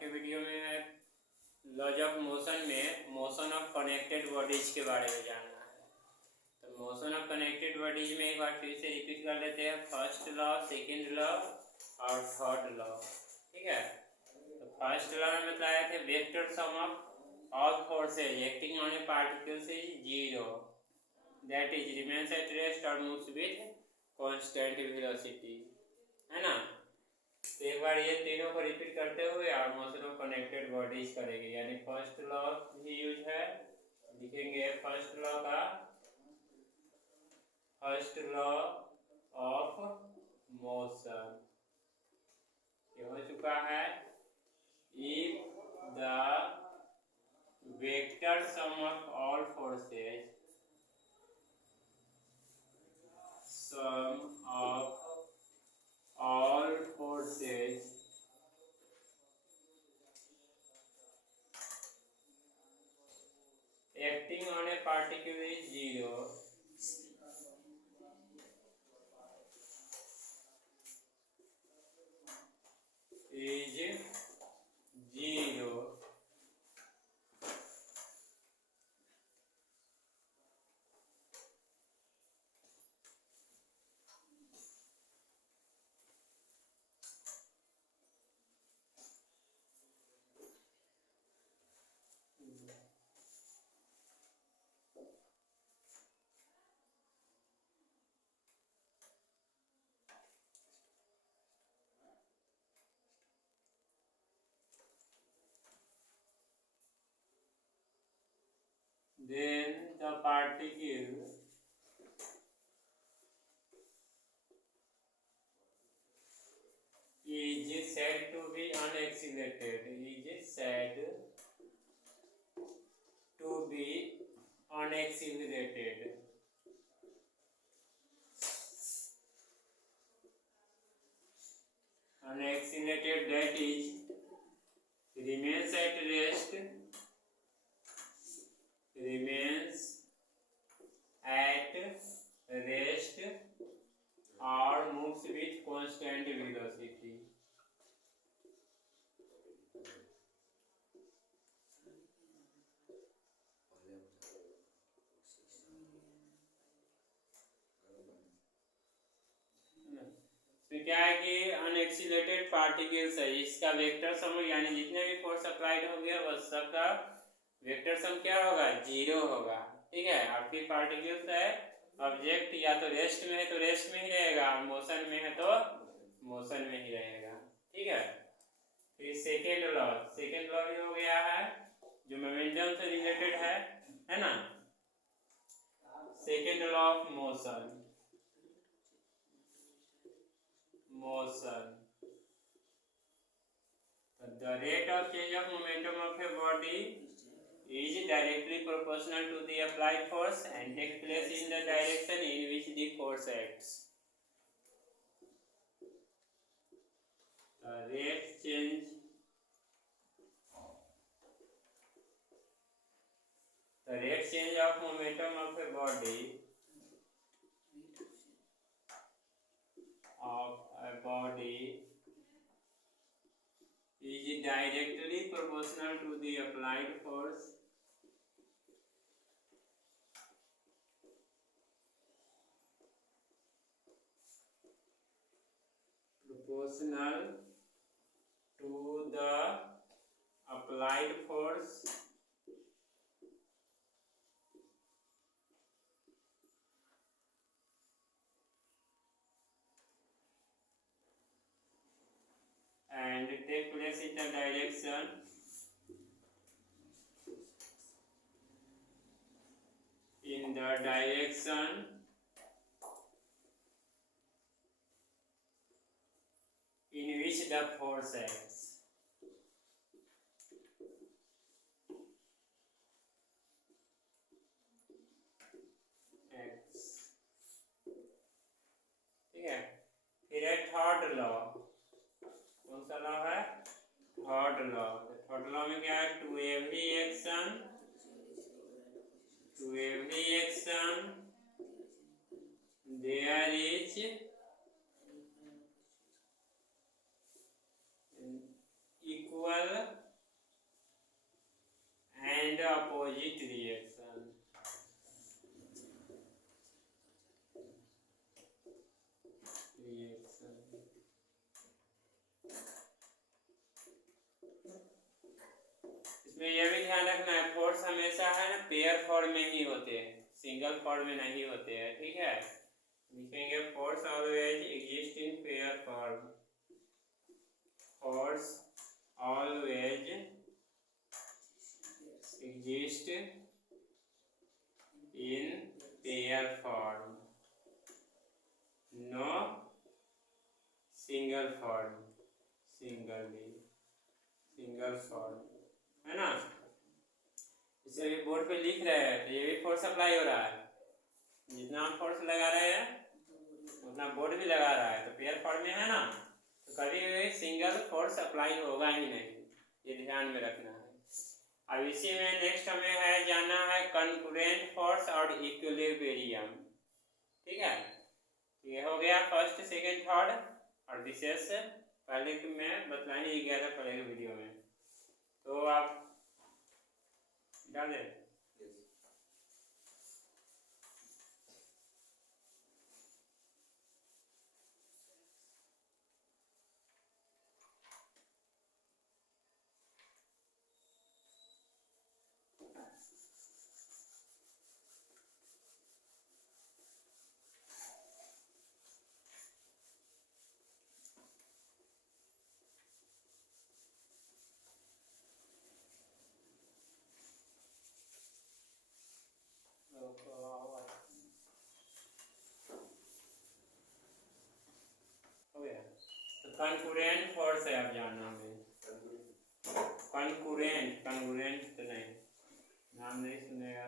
के वीडियो में है लॉज ऑफ मोशन में मोशन ऑफ कनेक्टेड बॉडीज के बारे में जानना है। तो मोशन ऑफ कनेक्टेड बॉडीज में एक बार फिर से रिपीट कर लेते हैं, फर्स्ट लॉ, सेकंड लॉ और थर्ड लॉ। ठीक है, तो फर्स्ट लॉ में बताया थे vector sum of all forces acting on A particle is zero, that is remains at rest और मूव्स विद कांस्टेंट वेलोसिटी, है ना। तो एक बार ये तीनों को रिपीट करते हुए और मोशन ऑफ कनेक्टेड बॉडीज करेंगे, यानी फर्स्ट लॉ भी यूज है, लिखेंगे फर्स्ट लॉ का, फर्स्ट लॉ ऑफ मोशन ये हो चुका है। If the vector sum of all forces, sum of all forces acting on a particle is zero, then the particle is said to be unaccelerated, is said to be unaccelerated. Unaccelerated, that is remains at rest, remains at rest or moves with constant velocity. तो क्या है कि unaccelerated particles है, इसका vector sum यानी जितने भी force applied होंगे वो सबका वेक्टर सम क्या होगा, जीरो होगा। ठीक है, और फिर पार्टिकल्स है ऑब्जेक्ट या तो रेस्ट में है तो रेस्ट में ही रहेगा, मोशन में है तो मोशन में ही रहेगा। ठीक है, फिर सेकेंड लॉ भी हो गया है जो मोमेंटम से रिलेटेड है ना। Second law of motion, the rate of change of momentum of a body is directly proportional to the applied force and takes place in the direction in which the force acts. The rate change of momentum of a body is directly proportional to the applied force and take place in the direction in which the force acts. ठीक है, फिर है third law. कौन सा law है, third law. Third law में क्या है, to every action there is equal opposite reaction. इसमें यह भी ध्यान रखना है, फोर्स हमेशा है ना पेयर फॉर्म में ही होते हैं, सिंगल फॉर्म में नहीं होते हैं, ठीक है। लिखेंगे force always exist in pair form, force always exist in pair form, no single form, single form, है ना। इसे भी बोर्ड पे लिख रहे हैं तो ये भी फोर्स अप्लाई हो रहा है, जितना हम फोर्स लगा रहे हैं उतना बोर्ड भी लगा रहा है, तो पेयर फॉर्म में है ना, तो कभी भी सिंगल फोर्स अप्लाई होगा ही नहीं, ये ध्यान में रखना है। अब इसी में नेक्स्ट हमें है जानना है कंकरेंट फोर्स और इक्विलिब्रियम, ठीक है। ये हो गया फर्स्ट सेकंड थर्ड, और विशेष पहले कि मैं बतला ही गया था पहले वीडियो में, तो आप डाल दें। कंकरेंट फोर्स है, आप जानना हमें कंकरेंट तो नहीं, नाम नहीं सुनेगा,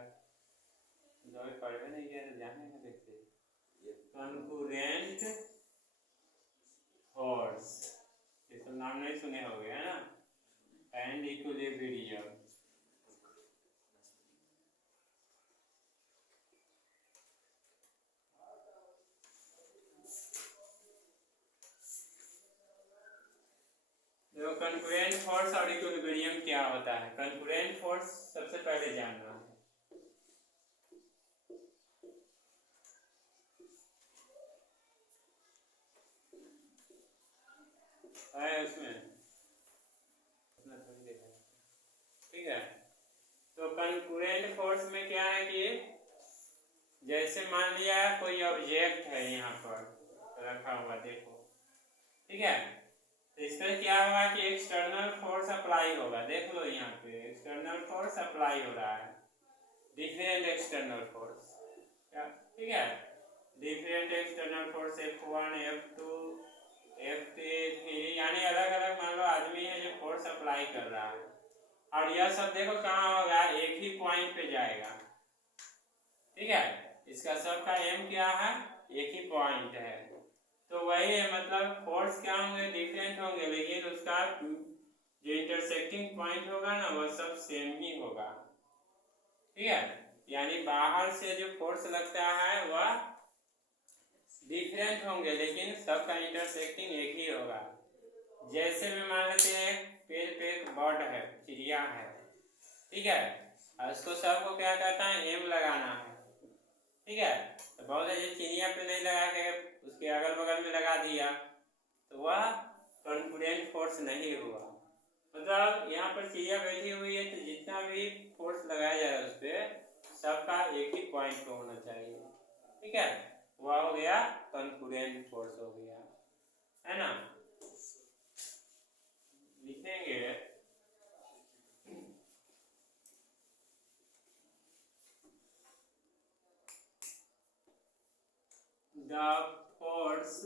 पढ़े नहीं गया तो जाने देखते। कंकरेंट फोर्स, ये सब नाम नहीं सुने होंगे, है ना। एंड इक्विलिब्रियम, देखो कंकरेंट फोर्स और इक्विलिब्रियम क्या होता है। कंकरेंट फोर्स सबसे पहले जानना है उसमें, ठीक है। तो कंकरेंट फोर्स में क्या है कि जैसे मान लिया कोई ऑब्जेक्ट है यहाँ पर रखा हुआ, देखो, ठीक है, तो इसमें क्या होगा कि एक्सटर्नल फोर्स अप्लाई होगा, देख लो यहाँ पे एक्सटर्नल फोर्स अप्लाई हो रहा है, डिफरेंट एक्सटर्नल फोर्स, ठीक है, different external force F1 F2 F3, यानी अलग अलग मान लो आदमी है जो फोर्स अप्लाई कर रहा है, और यह सब देखो कहाँ होगा, एक ही पॉइंट पे जाएगा, ठीक है। इसका सब का एम क्या है, एक ही पॉइंट है, तो वही है, मतलब फोर्स क्या होंगे, डिफरेंट होंगे, लेकिन उसका जो इंटरसेक्टिंग पॉइंट होगा ना वो सब सेम ही होगा, ठीक है। यानी बाहर से जो फोर्स लगता है वह डिफरेंट होंगे, लेकिन सबका इंटरसेक्टिंग एक ही होगा। जैसे भी मान लेते हैं पेड़ पे एक बर्ड है, चिड़िया है, ठीक है, और उसको सबको क्या कहता है, एम लगाना है, ठीक है। तो बहुत है चिड़िया पे नहीं लगा के उसके अगल बगल में लगा दिया, तो वह कंकरेंट फोर्स नहीं हुआ। मतलब यहाँ पर चिड़िया बैठी हुई है, तो जितना भी फोर्स लगाया जा रहा है उस पर सबका एक ही पॉइंट पे होना चाहिए, ठीक है, वह हो गया कंकरेंट फोर्स हो गया, है ना। लिखेंगे the force,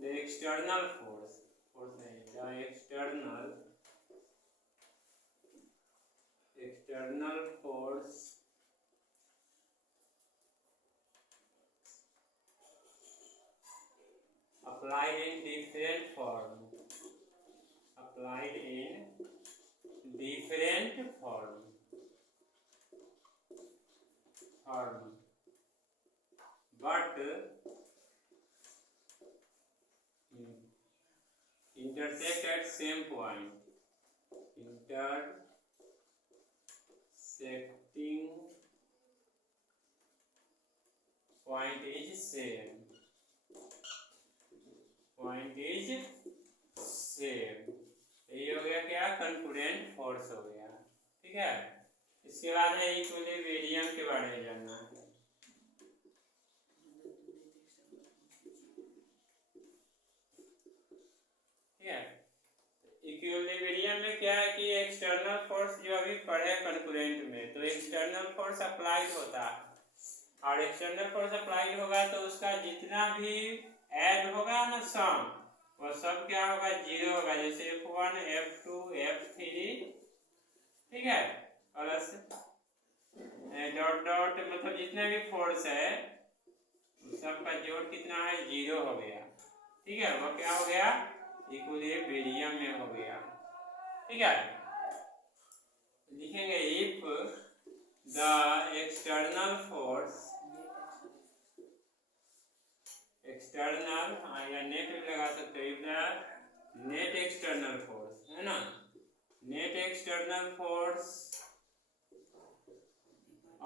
the external force, the external force applied in different form, but intersect at same point, intersect setting point is same, point is same. ये हो गया क्या, कंकरेंट फोर्स हो गया। ठीक है, इसके बाद है इक्विलिब्रियम के बारे में जानना है। ठीक है, इक्विलिब्रियम में क्या है कि एक्सटर्नल फोर्स जो अभी पढ़े कंकरेंट में, तो एक्सटर्नल फोर्स अप्लाइड होता है और एक्सटर्नल फोर्स अप्लाइड होगा तो उसका जितना भी ऐड होगा ना सम, वो सब क्या होगा, जीरो होगा। जैसे F1 F2 F3, ठीक है, प्लस डॉट डॉट, मतलब जितने भी फोर्स है सबका जोड़ कितना है, जीरो हो गया। ठीक है, वो क्या हो गया, इक्विलिब्रियम में हो गया। ठीक है, लिखेंगे if the external force, external या नेट भी लगा सकते हो, if the net external force है ना, net external force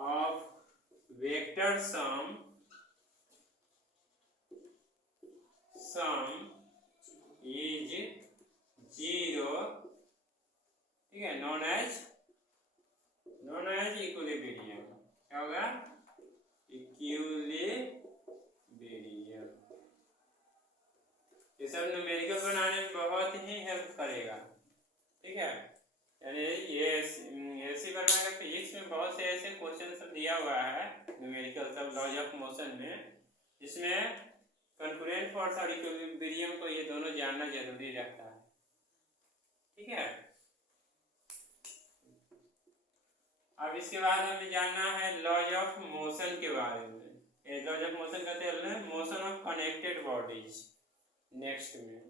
of vector sum is zero, ठीक है, नॉन एज इक्विलिब्रियम। क्या होगा, इक्विलिब्रियम। ये सब न्यूमेरिकल बनाने में बहुत ही हेल्प करेगा। ठीक है, यानी ये ऐसी बनने का फिजिक्स में बहुत से ऐसे क्वेश्चन सब दिया हुआ है न्यूमेरिकल सब, लॉज ऑफ मोशन में, जिसमें कंकरेंट फोर्स और इक्विलिब्रियम को ये दोनों जानना जरूरी रहता है। ठीक है, अब इसके बाद हमें जानना है लॉज ऑफ मोशन के बारे में। लॉज ऑफ मोशन कहते हैं motion of connected bodies next में।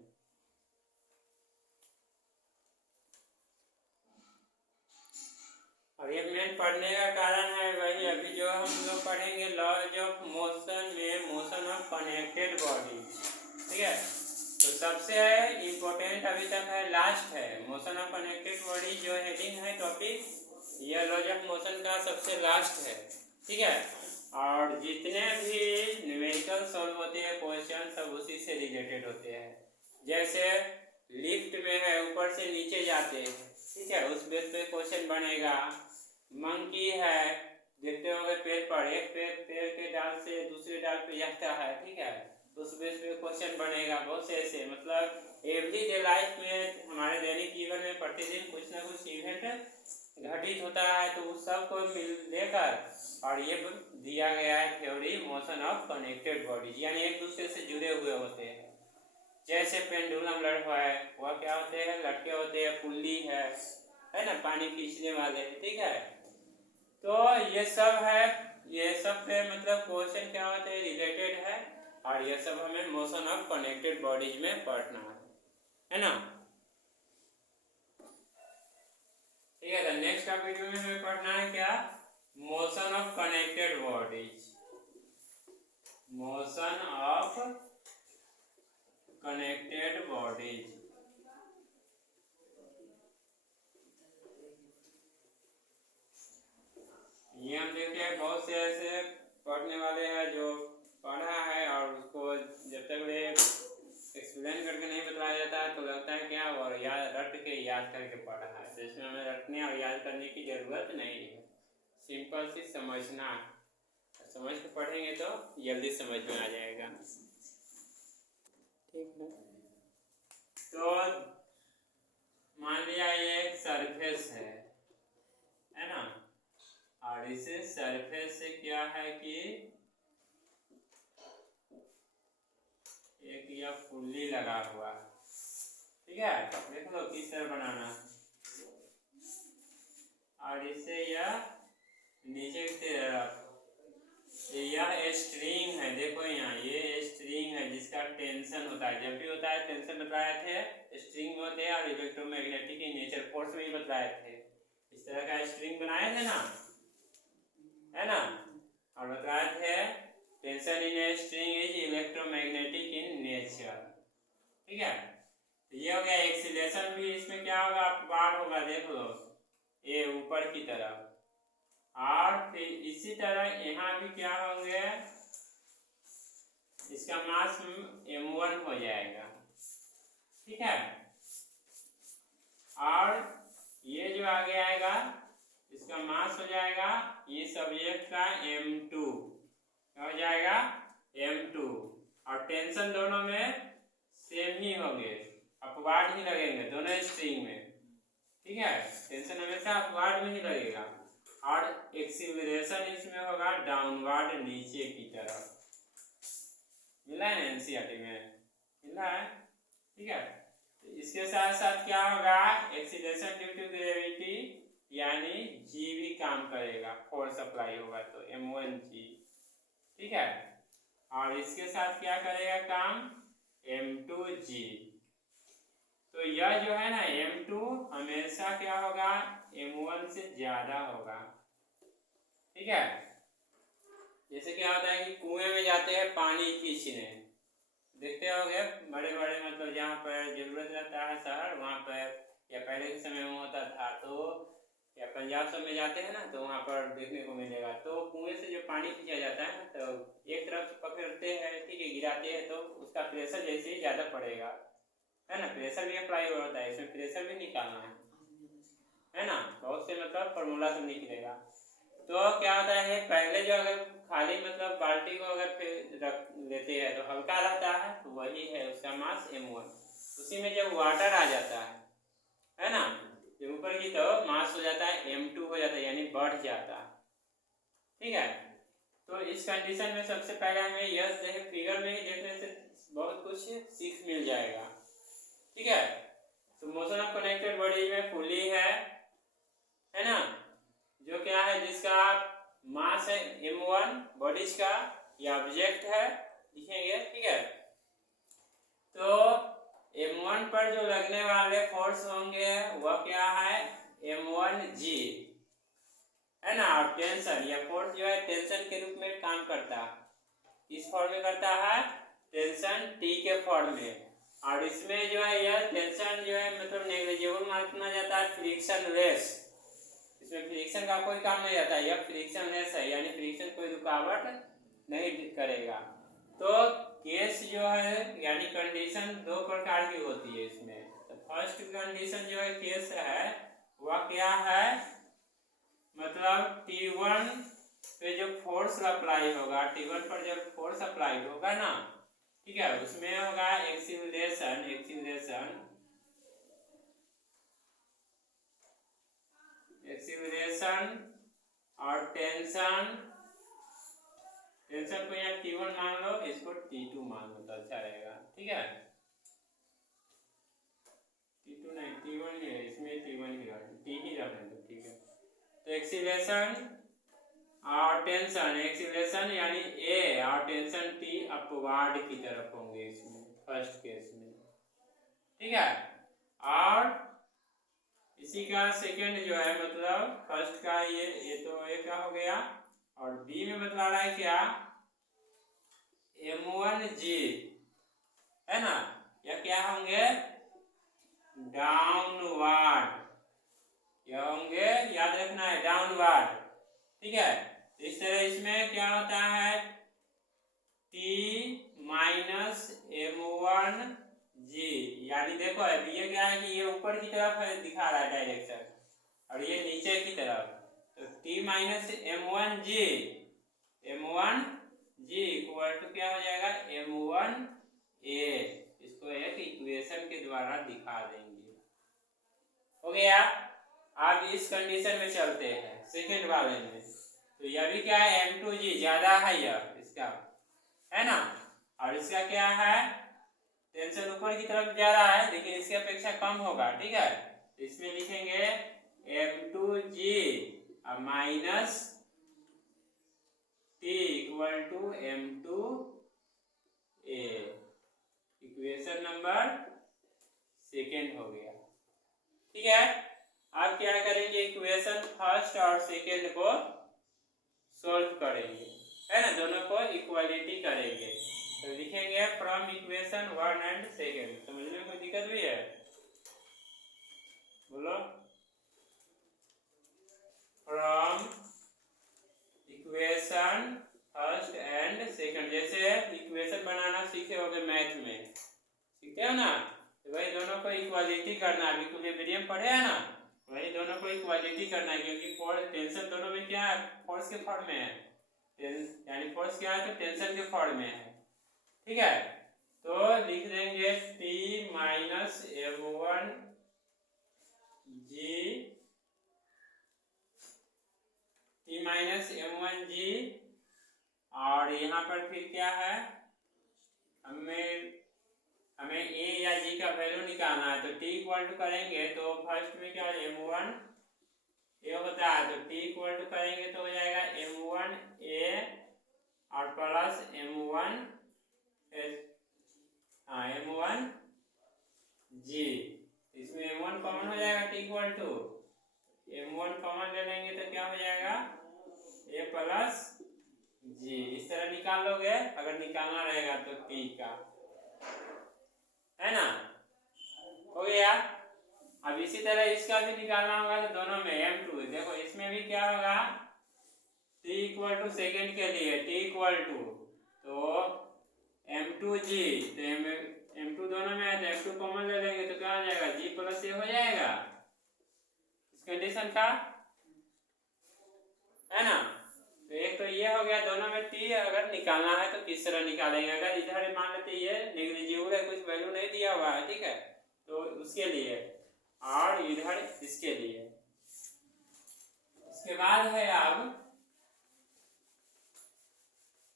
और ये मेन पढ़ने का कारण है वही अभी जो हम लोग पढ़ेंगे लॉज ऑफ मोशन में, मोशन ऑफ कनेक्टेड बॉडीज। ठीक है, तो सबसे इम्पोर्टेंट अभी तक है, लास्ट है मोशन ऑफ कनेक्टेड बॉडी, जो हेडिंग है टॉपिक, यह लॉज ऑफ मोशन का सबसे लास्ट है। ठीक है, और जितने भी न्यूमेरिकल सॉल्व होते हैं क्वेश्चन सब उसी से रिलेटेड होते हैं। जैसे लिफ्ट में है, ऊपर से नीचे जाते हैं, ठीक है, उस बेस पे क्वेश्चन बनेगा। मंकी है, देखते होंगे पेड़ पर, एक पेड़ के डाल से दूसरे डाल पे जाता है, ठीक है, तो उस बेस पे क्वेश्चन बनेगा। बहुत से ऐसे, मतलब एवरीडे लाइफ में, हमारे दैनिक जीवन में प्रतिदिन कुछ ना कुछ इवेंट घटित होता है, तो उस सब को मिल लेकर और ये दिया गया है theory motion of connected bodies, यानी एक दूसरे से जुड़े हुए होते हैं। जैसे पेंडुलम लड़का है, वह क्या होते हैं, लटके होते हैं, पुल्ली है ना, पानी खींचने वाले, ठीक है। तो ये सब है, ये सब पे मतलब क्वेश्चन क्या होते हैं, रिलेटेड है, और ये सब हमें मोशन ऑफ कनेक्टेड बॉडीज में पढ़ना है ना। ठीक है, तो नेक्स्ट वीडियो में हमें पढ़ना है क्या, motion of connected bodies, motion of connected bodies. ये हम देखते हैं बहुत से ऐसे पढ़ने वाले हैं जो पढ़ा है और उसको जब तक वे एक्सप्लेन करके नहीं बताया जाता है तो लगता है क्या, और रट के याद करके पढ़ा है, तो इसमें हमें रटने और याद करने की जरूरत नहीं है, सिंपल सी समझना, समझ के पढ़ेंगे तो जल्दी समझ में आ जाएगा। ठीक है, तो मान लिया ये एक सरफेस है ना, और इसे सरफेस से क्या है कि एक यह पुल्ली लगा हुआ है, ठीक है, देख लो किस तरह बनाना, और इसे यह नीचे की तरफ, यह स्ट्रिंग है, देखो यहाँ ये स्ट्रिंग है जिसका टेंशन होता है, जब भी होता है टेंशन बताए थे, स्ट्रिंग होते हैं, और इलेक्ट्रोमैग्नेटिक इन नेचर फोर्स में ही बताए थे, इस तरह का स्ट्रिंग बनाए थे ना, है ना, और बताए थे tension in a string is electromagnetic in nature. ठीक है, ये हो गया। एक्सीलरेशन भी इसमें क्या होगा, बार होगा, देख लो ये ऊपर की तरफ, और फिर इसी तरह यहाँ भी क्या होंगे, इसका मास m1 हो जाएगा, ठीक है। और ये जो आगे आएगा इसका मास हो जाएगा ये सब्जेक्ट का m2 हो जाएगा m2, और टेंशन दोनों में सेम ही होंगे, अपवार्ड ही लगेंगे दोनों स्ट्रिंग में, ठीक है। टेंशन हमेशा अपवार्ड में ही लगेगा, और एक्सीलरेशन इसमें होगा डाउनवर्ड नीचे की तरफ। मिला है ना एनसीईआरटी में, मिला है, ठीक है। तो इसके साथ साथ क्या होगा, एक्सीलरेशन ड्यू टू ग्रेविटी यानी जी भी काम करेगा, फोर्स अप्लाई होगा तो m1g, ठीक है। और इसके साथ क्या करेगा काम, m2g। तो यह जो है ना m2 हमेशा क्या होगा, m1 से ज्यादा होगा, ठीक है। जैसे क्या होता है कि कुएं में जाते हैं पानी खींचने, देखते होंगे बड़े बड़े मतलब जहाँ पर जरूरत रहता है शहर वहाँ पर, या पहले के समय में होता था तो, या पंजाब सब में जाते हैं ना तो वहाँ पर देखने को मिलेगा। तो कुएं से जो पानी खींचा जाता है तो एक तरफ से पकड़ते हैं, ठीक है, गिराते हैं तो उसका प्रेशर जैसे ही ज़्यादा पड़ेगा, है ना, प्रेशर भी अप्लाई होता है, इसमें प्रेशर भी निकालना है ना, बहुत से मतलब फॉर्मूला सब निकलेगा। तो क्या होता है, पहले जो अगर खाली मतलब बाल्टी को अगर रख लेते हैं तो हल्का रहता है, तो वही है उसका मास m1। उसी में जब वाटर आ जाता है ना, जब ऊपर की तो मास हो जाता है m2 हो जाता है, यानी बढ़ जाता है, ठीक है। तो इस कंडीशन में सबसे पहले हमें यह फिगर में ही देखने से बहुत कुछ सीख मिल जाएगा, ठीक है। तो मोशन ऑफ कनेक्टेड बॉडीज में फुली है ना, जो क्या है जिसका मास है m1 बॉडीज का, या ऑब्जेक्ट है लिखेंगे, ठीक है। तो m1 पर जो लगने वाले फोर्स होंगे वह क्या है, m1g, है ना। और टेंशन या फोर्स जो है टेंशन के रूप में काम करता है, इस फॉर्म में करता है टेंशन T के फॉर्म में, और इसमें जो है यह टेंशन जो है मतलब नेग्लिजिबल माना जाता है, फ्रिक्शन लेस, इसमें फ्रिक्शन का कोई काम नहीं आता, यह फ्रिक्शन लेस है, यानी फ्रिक्शन कोई रुकावट नहीं करेगा। तो केस जो है यानी कंडीशन दो प्रकार की होती है इसमें। तो फर्स्ट कंडीशन जो है केस है वह क्या है, मतलब T1 पे जो फोर्स अप्लाई होगा, T1 पर जब फोर्स अप्लाई होगा ना, ठीक है, उसमें होगा एक्सीलरेशन और टेंशन को यहाँ T1 मान लो, इसको T2 मान लो तो अच्छा रहेगा, ठीक है। T2 नहीं T1 ही है, इसमें T1 ही रहने, T ही रहने दो, ठीक है। तो एक्सीलरेशन और टेंशन, एक्सीलरेशन यानी A और टेंशन T अपवार्ड की तरफ होंगे इसमें फर्स्ट केस में, ठीक है। और इसी का सेकंड जो है मतलब फर्स्ट का ये तो A का हो गया, और बी में बतला रहा है क्या, m1g, है ना, या क्या होंगे डाउनवर्ड, क्या होंगे याद रखना है डाउनवर्ड, ठीक है। इस तरह इसमें क्या होता है T माइनस m1g, यानी देखो अब ये क्या है कि ये ऊपर की तरफ है दिखा रहा है डायरेक्शन, और ये नीचे की तरफ, तो T minus m1g equal to क्या हो जाएगा m1a, इसको एक इक्वेशन के द्वारा दिखा देंगे, हो गया। अब इस कंडीशन में चलते हैं सेकेंड वाले में, तो यह भी क्या है m2g ज्यादा है यह इसका, है ना, और इसका क्या है टेंशन ऊपर की तरफ जा रहा है लेकिन इसकी अपेक्षा कम होगा, ठीक है। इसमें लिखेंगे m2g minus T equal to m2a, equation number second हो गया, ठीक है। अब क्या करेंगे इक्वेशन फर्स्ट और सेकेंड को सोल्व करेंगे, है ना, दोनों को इक्वालिटी करेंगे। तो लिखेंगे फ्रॉम इक्वेशन 1 एंड सेकेंड, समझने में कोई दिक्कत भी है, बोलो, फ्रॉम इक्वालिटी करना है, इक्विलिब्रियम पढ़े है ना, वही दोनों को इक्वालिटी करना है, क्योंकि टेंशन दोनों में क्या है, फोर्स के फॉर्म में है, यानी फोर्स क्या है तो टेंशन के फॉर्म में है। ठीक है, तो लिख देंगे T minus M1 G, T minus M1 G, और यहाँ पर फिर क्या है, हमें A या G का वैल्यू निकालना है, तो T इक्वल टू करेंगे तो फर्स्ट में क्या M1 A होता है, तो T इक्वल टू करेंगे तो हो जाएगा M1 A और प्लस M1 M1 G, इसमें M1 कॉमन हो जाएगा, T equal to M1 common ले लेंगे तो क्या हो जाएगा A प्लस G, इस तरह निकाल लोगे अगर निकालना रहेगा तो T का, है ना, हो गया। अब इसी तरह इसका भी निकालना होगा, तो दोनों में M2, देखो इसमें भी क्या होगा, T इक्वल टू सेकेंड के लिए T इक्वल टू तो M2G, तो M2 दोनों में है तो M2 कॉमन ले लेंगे तो क्या हो जाएगा G प्लस A हो जाएगा इस कंडीशन का, है ना। तो एक तो ये हो गया, दोनों में T अगर निकालना है तो किस तरह निकालेंगे, अगर इधर मान लेते ये नेग्लिजिबल है, कुछ वैल्यू नहीं दिया हुआ है, ठीक है, तो उसके लिए, और इधर इसके लिए। इसके बाद है अब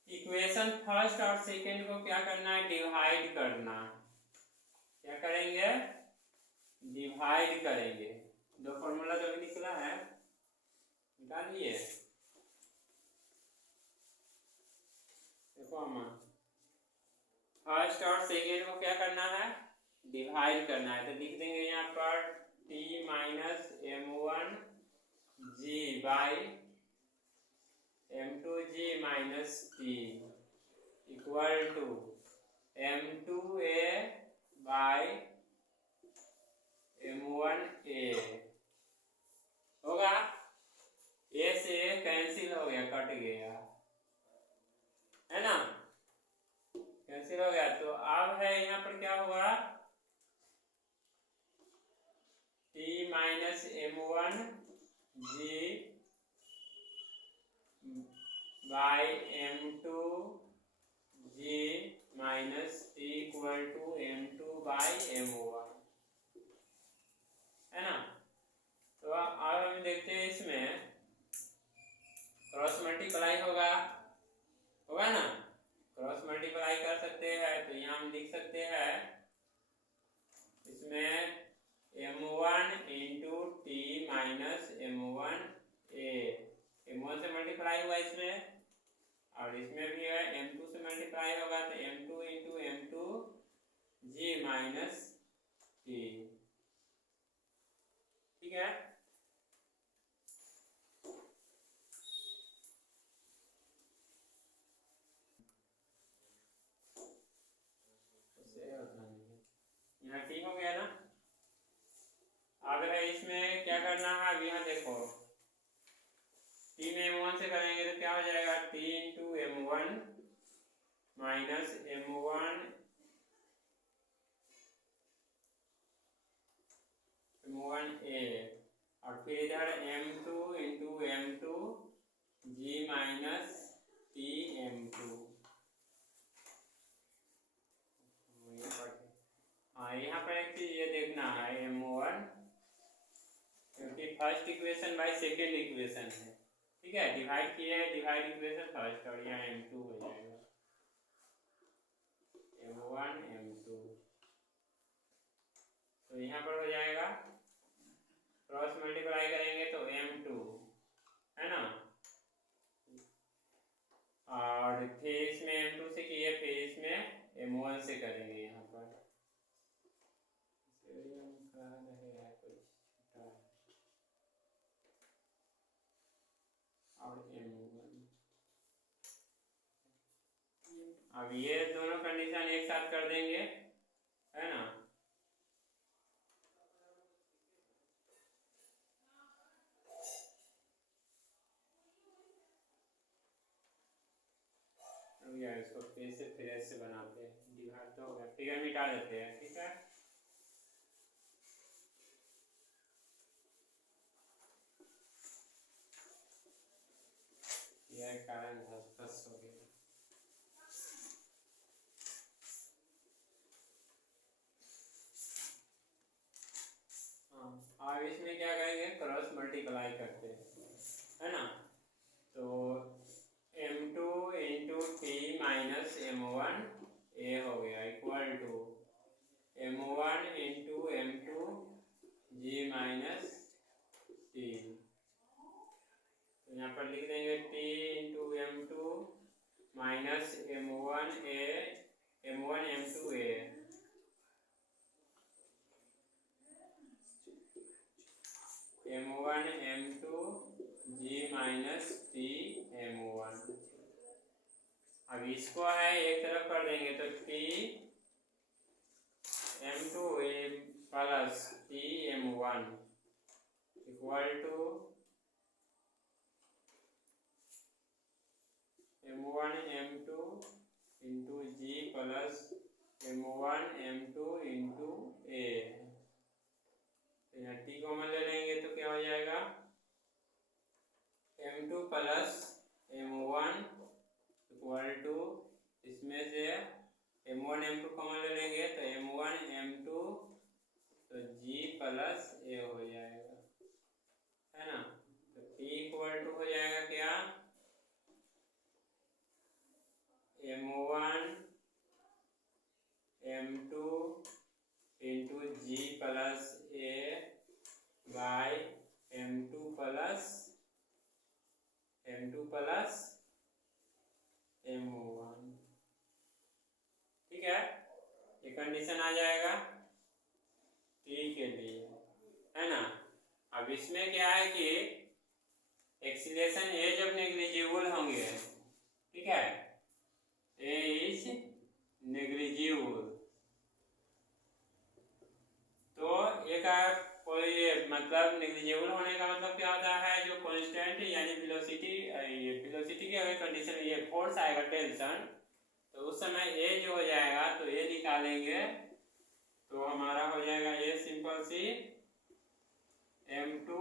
इक्वेशन फर्स्ट और सेकेंड को क्या करना है, डिवाइड करना। क्या करेंगे, डिवाइड करेंगे। दो फॉर्मूला जो भी निकला है निकालिए, देखो हम फर्स्ट और सेकेंड को क्या करना है, डिवाइड करना है, तो लिख देंगे यहाँ पर T minus M1 G by M2G minus T equal to M2A by M1A, होगा, A से कैंसिल हो गया, कट गया, है ना, कैंसिल हो गया। तो अब है यहाँ पर क्या हुआ, T minus M1 G by M2 G minus T equal to M2 by M1, है ना। तो अब हम देखते हैं इसमें क्रॉस मल्टीप्लाई होगा ना, क्रॉस मल्टीप्लाई कर सकते हैं, तो यहाँ हम लिख सकते हैं इसमें M1 into T minus M1A, M1 से मल्टीप्लाई हुआ इसमें, और इसमें भी है M2 से मल्टीप्लाई होगा तो M2 into M2G minus T, ठीक है। यहाँ T हो गया ना। अब है इसमें क्या करना है, अब यहाँ देखो T में M1 से करेंगे तो क्या हो जाएगा, T into M1 minus M1A, और फिर इधर M2 into M2G minus T M2, हाँ यहाँ पर एक चीज ये देखना है M1, क्योंकि first equation by second equation है, ठीक है, डिवाइड किए हैं, डिवाइड इक्वेशन फर्स्ट, और यहाँ M2 हो जाएगा M1 M2, तो यहाँ पर हो जाएगा क्रॉस मल्टीप्लाई करेंगे तो M2, है ना, और फिर इसमें M2 से किए, फिर इसमें M1 से करेंगे यहाँ पर, अब ये दोनों कंडीशन एक साथ कर देंगे, है ना, इसको फिर से बनाते हैं, डिवाइड तो हो गया, फिगर मिटा देते हैं, ठीक है। अब इसमें क्या करेंगे, क्रॉस मल्टीप्लाई करते हैं, है ना। तो m2 into T minus m1 a हो गया equal to m1 into m2 g minus T. तो यहाँ पर लिख देंगे T into m2 minus m1 m2 a m1 m2 g minus T m1। अब इसको है एक तरफ कर देंगे तो T m2 plus T m1 equal to m1 m2 into g plus m1 m2 into a. तो यहाँ टी कॉमन ले लेंगे तो क्या हो जाएगा, m2 plus m1 equal to, इसमें से m1 m2 कॉमन ले लेंगे तो m1 m2 तो g प्लस ए हो जाएगा, है ना। तो t इक्वल टू हो जाएगा क्या, m1 m2 into g plus a by m2 plus m1। ठीक है, ये कंडीशन आ जाएगा टी के लिए, है ना। अब इसमें क्या है कि एक्सीलरेशन ए जब नेग्लिजिबल होंगे, ठीक है, ए इज नेग्लिजिबल, तो एक कोई मतलब नेग्लिजिबल होने का मतलब क्या होता है, जो कांस्टेंट यानी वेलोसिटी, ये वेलोसिटी की अगर कंडीशन ये फोर्स आएगा टेंशन, तो उस समय ए जो हो जाएगा तो ए निकालेंगे तो हमारा हो जाएगा ए सिंपल सी m2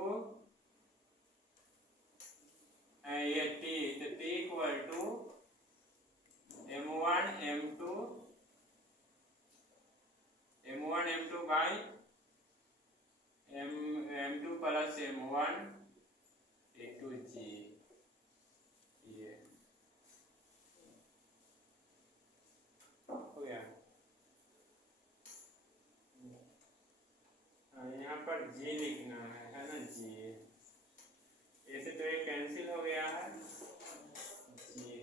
ये टी, तो T equal to m1 m2 by m2 plus m1 into g, ये हो गया। यहाँ पर जी लिखना है ना, जी ऐसे तो ये कैंसिल हो गया है, जी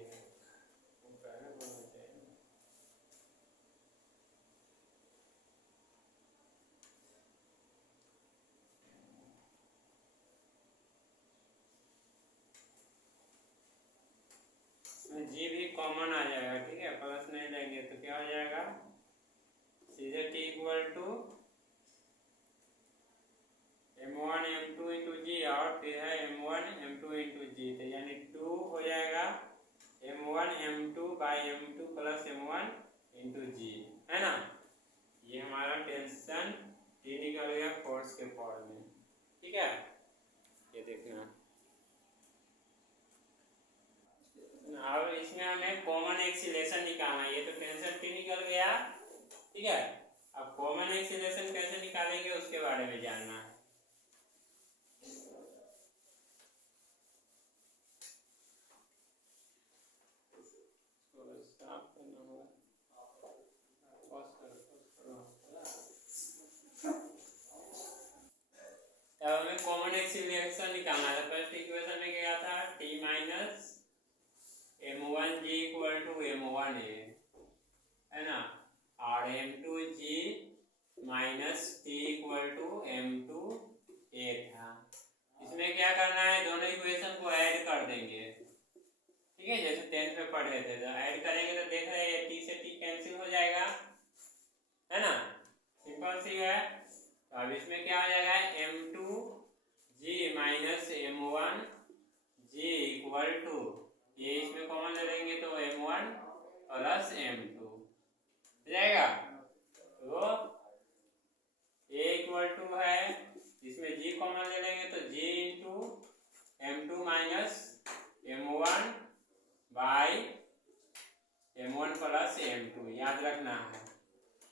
जी भी कॉमन आ जाएगा, ठीक है, प्लस नहीं लेंगे तो क्या हो जाएगा, सीधे T equal to m1 m2 into g और फिर है m1 m2 इंटू जी, तो यानी 2 हो जाएगा m1 m2 by m2 plus m1 into जी, है ना। ये हमारा टेंशन टी निकल गया फोर्स के फॉर्म में, ठीक है, ये देखना। अब इसमें हमें कॉमन एक्सीलरेशन निकालना है, ये तो टेंशन टी निकल गया, ठीक है। अब कॉमन एक्सीलरेशन कैसे निकालेंगे उसके बारे में जानना है। अब हमें कॉमन एक्सीलरेशन निकालना है। फर्स्ट इक्वेशन में क्या था, T minus m1 g equal to m1 a, है ना, और m2 g minus T equal to m2 a था। इसमें क्या करना है, दोनों इक्वेशन को ऐड कर देंगे, ठीक है, जैसे 10th में पढ़े थे, तो ऐड करेंगे तो देख रहे हैं टी से टी कैंसिल हो जाएगा, है ना, सिंपल सी है। तो अब इसमें क्या हो जाएगा, m2 g minus m1 g equal to, ये इसमें कॉमन ले लेंगे तो m1 प्लस m2 हो जाएगा। तो a इक्वल टू है, इसमें g कॉमन ले लेंगे तो g into m2 minus m1 by m1 plus m2, याद रखना है,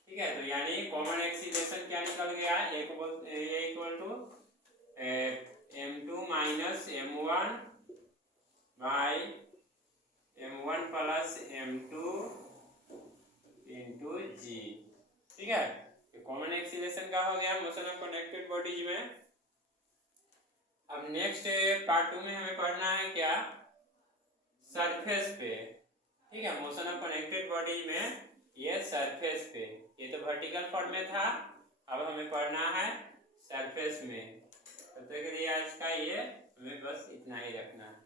ठीक है। तो यानी कॉमन एक्सीलरेशन क्या निकल गया, ए इक्वल टू अब नेक्स्ट पार्ट 2 में हमें पढ़ना है क्या, सरफेस पे। ठीक है, मोशन ऑफ कनेक्टेड बॉडीज में ये सरफेस पे, ये तो वर्टिकल फॉर्म में था, अब हमें पढ़ना है सरफेस में। तब तक के लिए आज का ये हमें बस इतना ही रखना है।